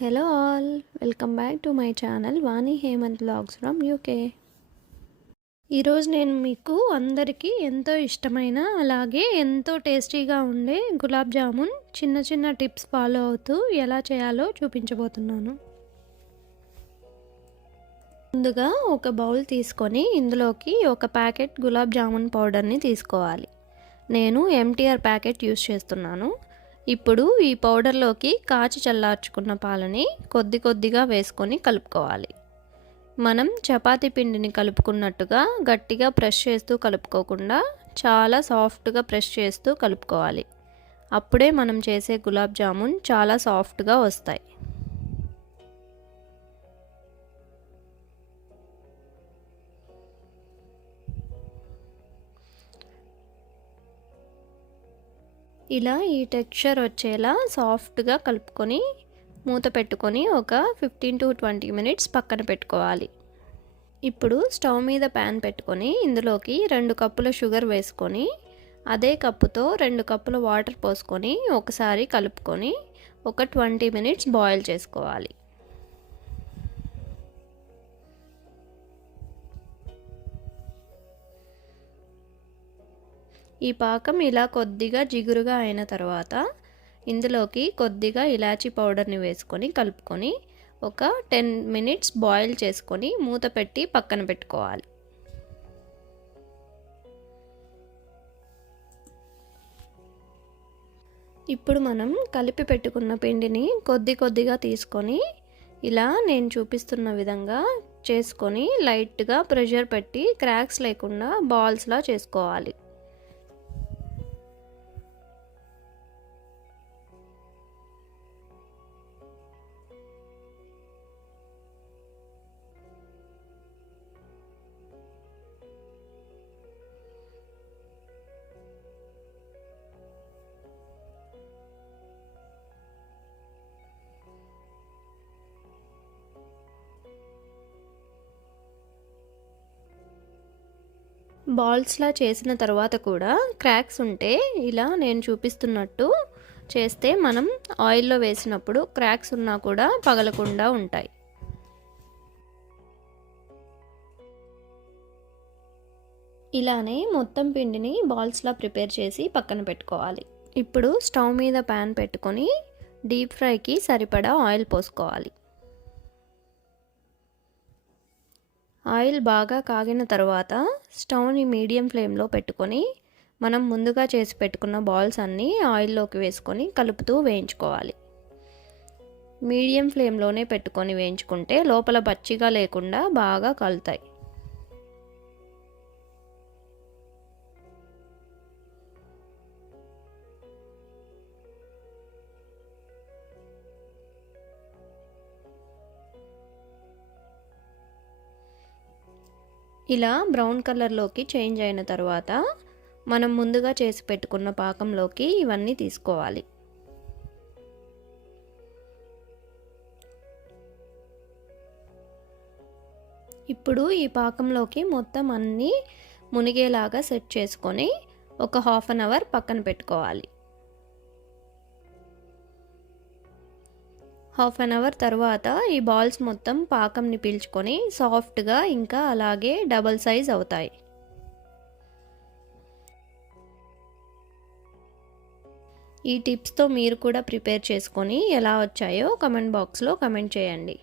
Hello all welcome back to my channel Vani Hemanth blogs from UK ఈరోజు నేను మీకు అందరికీ ఎంతో ఇష్టమైన అలాగే ఎంతో టేస్టీగా ఉండే గులాబ్ జామున్ చిన్న చిన్న టిప్స్ ఫాలో అవుతూ ఎలా చేయాలో చూపించబోతున్నాను. ముందుగా ఒక బౌల్ తీసుకొని ఇందులోకి ఒక ప్యాకెట్ గులాబ్ జామున్ పౌడర్ని తీసుకోవాలి. నేను ఎంటీఆర్ ప్యాకెట్ యూస్ చేస్తున్నాను. ఇప్పుడు ఈ పౌడర్లోకి కాచి చల్లార్చుకున్న పాలని కొద్ది కొద్దిగా వేసుకొని కలుపుకోవాలి. మనం చపాతీ పిండిని కలుపుకున్నట్టుగా గట్టిగా ప్రెస్ చేస్తూ కలుపుకోకుండా చాలా సాఫ్ట్గా ప్రెస్ చేస్తూ కలుపుకోవాలి. అప్పుడే మనం చేసే గులాబ్ జామున్ చాలా సాఫ్ట్గా వస్తాయి. ఇలా ఈ టెక్స్చర్ వచ్చేలా సాఫ్ట్గా కలుపుకొని మూత పెట్టుకొని ఒక ఫిఫ్టీన్ టు ట్వంటీ మినిట్స్ పక్కన పెట్టుకోవాలి. ఇప్పుడు స్టవ్ మీద ప్యాన్ పెట్టుకొని ఇందులోకి రెండు కప్పుల షుగర్ వేసుకొని అదే కప్పుతో రెండు కప్పుల వాటర్ పోసుకొని ఒకసారి కలుపుకొని ఒక ట్వంటీ మినిట్స్ బాయిల్ చేసుకోవాలి. ఈ పాకం ఇలా కొద్దిగా జిగురుగా అయిన తర్వాత ఇందులోకి కొద్దిగా ఇలాచీ పౌడర్ని వేసుకొని కలుపుకొని ఒక టెన్ మినిట్స్ బాయిల్ చేసుకొని మూత పెట్టి పక్కన పెట్టుకోవాలి. ఇప్పుడు మనం కలిపి పెట్టుకున్న పిండిని కొద్ది కొద్దిగా తీసుకొని ఇలా నేను చూపిస్తున్న విధంగా చేసుకొని లైట్గా ప్రెషర్ పెట్టి క్రాక్స్ లేకుండా బాల్స్లా చేసుకోవాలి. బాల్స్లా చేసిన తర్వాత కూడా క్రాక్స్ ఉంటే ఇలా నేను చూపిస్తున్నట్టు చేస్తే మనం ఆయిల్లో వేసినప్పుడు క్రాక్స్ ఉన్నా కూడా పగలకుండా ఉంటాయి. ఇలానే మొత్తం పిండిని బాల్స్లా ప్రిపేర్ చేసి పక్కన పెట్టుకోవాలి. ఇప్పుడు స్టవ్ మీద ప్యాన్ పెట్టుకొని డీప్ ఫ్రైకి సరిపడా ఆయిల్ పోసుకోవాలి. ఆయిల్ బాగా కాగిన తర్వాత స్టవ్ని మీడియం ఫ్లేమ్లో పెట్టుకొని మనం ముందుగా చేసి పెట్టుకున్న బాల్స్ అన్నీ ఆయిల్లోకి వేసుకొని కలుపుతూ వేయించుకోవాలి. మీడియం ఫ్లేమ్లోనే పెట్టుకొని వేయించుకుంటే లోపల పచ్చిగా లేకుండా బాగా కలుతాయి. ఇలా బ్రౌన్ కలర్లోకి చేంజ్ అయిన తర్వాత మనం ముందుగా చేసి పెట్టుకున్న పాకంలోకి ఇవన్నీ తీసుకోవాలి. ఇప్పుడు ఈ పాకంలోకి మొత్తం అన్నీ మునిగేలాగా సెట్ చేసుకొని ఒక హాఫ్ అన్ అవర్ పక్కన పెట్టుకోవాలి. హాఫ్ అన్ అవర్ తర్వాత ఈ బాల్స్ మొత్తం పాకంని పీల్చుకొని సాఫ్ట్గా ఇంకా అలాగే డబల్ సైజ్ అవుతాయి. ఈ టిప్స్తో మీరు కూడా ప్రిపేర్ చేసుకొని ఎలా వచ్చాయో కమెంట్ బాక్స్లో కమెంట్ చేయండి.